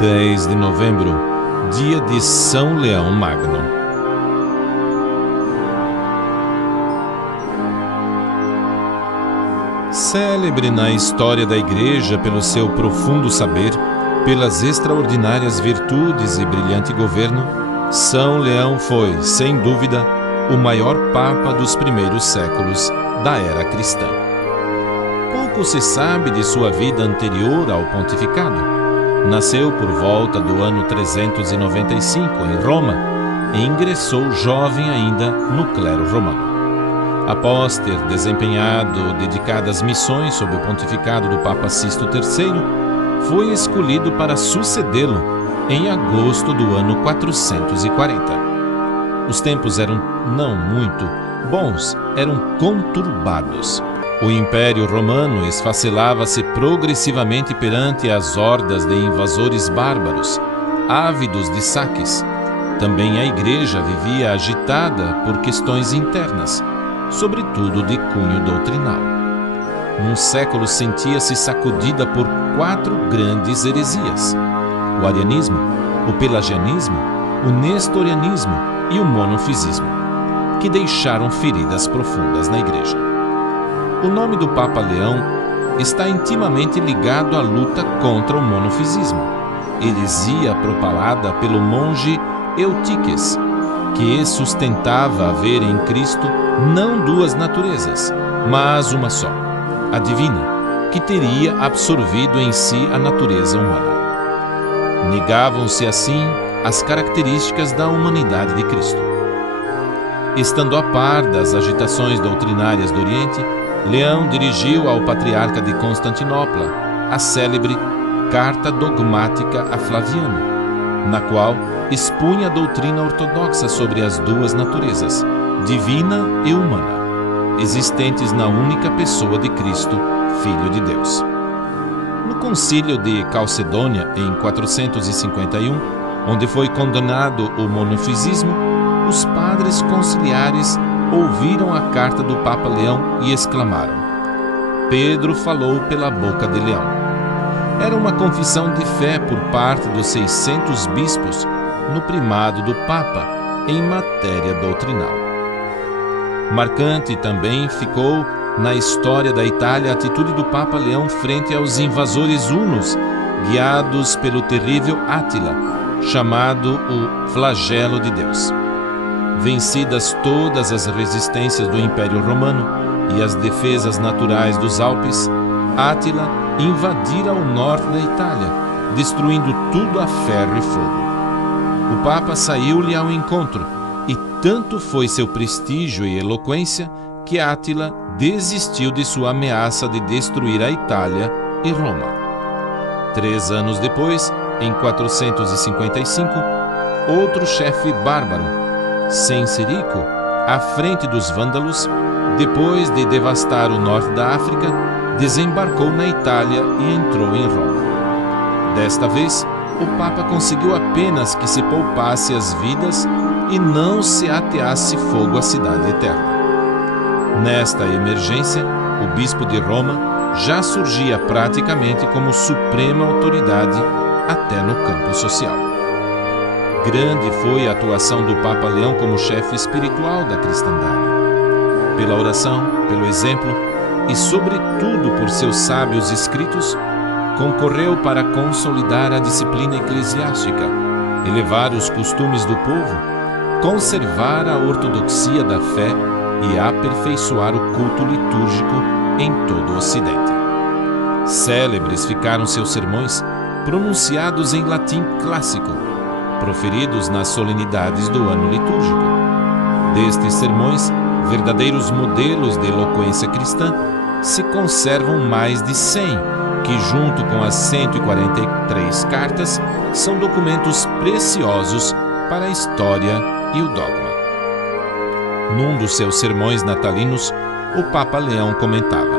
10 de novembro, dia de São Leão Magno. Célebre na história da Igreja pelo seu profundo saber, pelas extraordinárias virtudes e brilhante governo, São Leão foi, sem dúvida, o maior Papa dos primeiros séculos da era cristã. Pouco se sabe de sua vida anterior ao pontificado. Nasceu por volta do ano 395 em Roma e ingressou jovem ainda no clero romano. Após ter desempenhado dedicadas missões sob o pontificado do Papa Sisto III, foi escolhido para sucedê-lo em agosto do ano 440. Os tempos eram não muito bons, eram conturbados. O Império Romano esfacelava-se progressivamente perante as hordas de invasores bárbaros, ávidos de saques. Também a Igreja vivia agitada por questões internas, sobretudo de cunho doutrinal. Num século sentia-se sacudida por 4 grandes heresias: o arianismo, o pelagianismo, o nestorianismo e o monofisismo, que deixaram feridas profundas na Igreja. O nome do Papa Leão está intimamente ligado à luta contra o monofisismo, heresia propalada pelo monge Eutiques, que sustentava haver em Cristo não 2 naturezas, mas uma só, a divina, que teria absorvido em si a natureza humana. Negavam-se assim as características da humanidade de Cristo. Estando a par das agitações doutrinárias do Oriente, Leão dirigiu ao patriarca de Constantinopla a célebre Carta Dogmática a Flaviano, na qual expunha a doutrina ortodoxa sobre as 2 naturezas, divina e humana, existentes na única pessoa de Cristo, Filho de Deus. No concílio de Calcedônia, em 451, onde foi condenado o monofisismo, os padres conciliares ouviram a carta do Papa Leão e exclamaram: Pedro falou pela boca de Leão. Era uma confissão de fé por parte dos 600 bispos no primado do Papa em matéria doutrinal. Marcante também ficou na história da Itália a atitude do Papa Leão frente aos invasores hunos, guiados pelo terrível Átila, chamado o Flagelo de Deus. Vencidas todas as resistências do Império Romano e as defesas naturais dos Alpes, Átila invadira o norte da Itália, destruindo tudo a ferro e fogo. O Papa saiu-lhe ao encontro, e tanto foi seu prestígio e eloquência que Átila desistiu de sua ameaça de destruir a Itália e Roma. 3 anos depois, em 455, outro chefe bárbaro, Senserico, à frente dos vândalos, depois de devastar o norte da África, desembarcou na Itália e entrou em Roma. Desta vez, o Papa conseguiu apenas que se poupasse as vidas e não se ateasse fogo à cidade eterna. Nesta emergência, o bispo de Roma já surgia praticamente como suprema autoridade até no campo social. Grande foi a atuação do Papa Leão como chefe espiritual da cristandade. Pela oração, pelo exemplo e, sobretudo, por seus sábios escritos, concorreu para consolidar a disciplina eclesiástica, elevar os costumes do povo, conservar a ortodoxia da fé e aperfeiçoar o culto litúrgico em todo o Ocidente. Célebres ficaram seus sermões, pronunciados em latim clássico, proferidos nas solenidades do ano litúrgico. Destes sermões, verdadeiros modelos de eloquência cristã, se conservam mais de 100, que junto com as 143 cartas, são documentos preciosos para a história e o dogma. Num dos seus sermões natalinos, o Papa Leão comentava: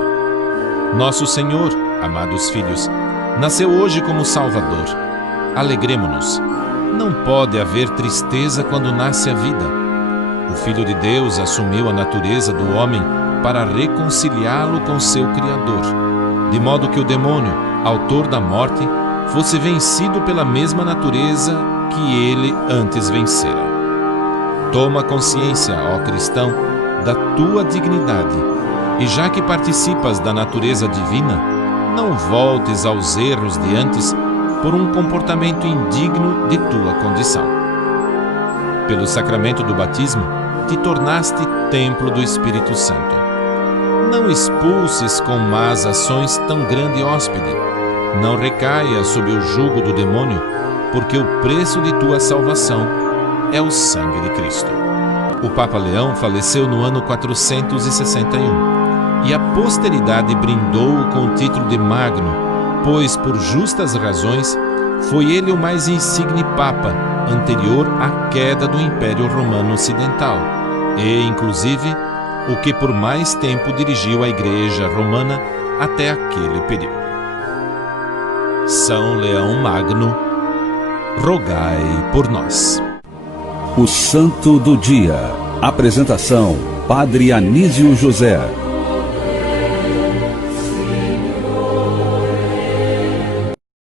Nosso Senhor, amados filhos, nasceu hoje como Salvador. Alegremo-nos. Não pode haver tristeza quando nasce a vida. O Filho de Deus assumiu a natureza do homem para reconciliá-lo com seu Criador, de modo que o demônio, autor da morte, fosse vencido pela mesma natureza que ele antes vencera. Toma consciência, ó cristão, da tua dignidade, e já que participas da natureza divina, não voltes aos erros de antes por um comportamento indigno de tua condição. Pelo sacramento do batismo, te tornaste templo do Espírito Santo. Não expulses com más ações tão grande hóspede. Não recaia sob o jugo do demônio, porque o preço de tua salvação é o sangue de Cristo. O Papa Leão faleceu no ano 461 e a posteridade brindou-o com o título de Magno, pois, por justas razões, foi ele o mais insigne Papa anterior à queda do Império Romano Ocidental e, inclusive, o que por mais tempo dirigiu a Igreja Romana até aquele período. São Leão Magno, rogai por nós. O Santo do Dia. Apresentação: Padre Anísio José.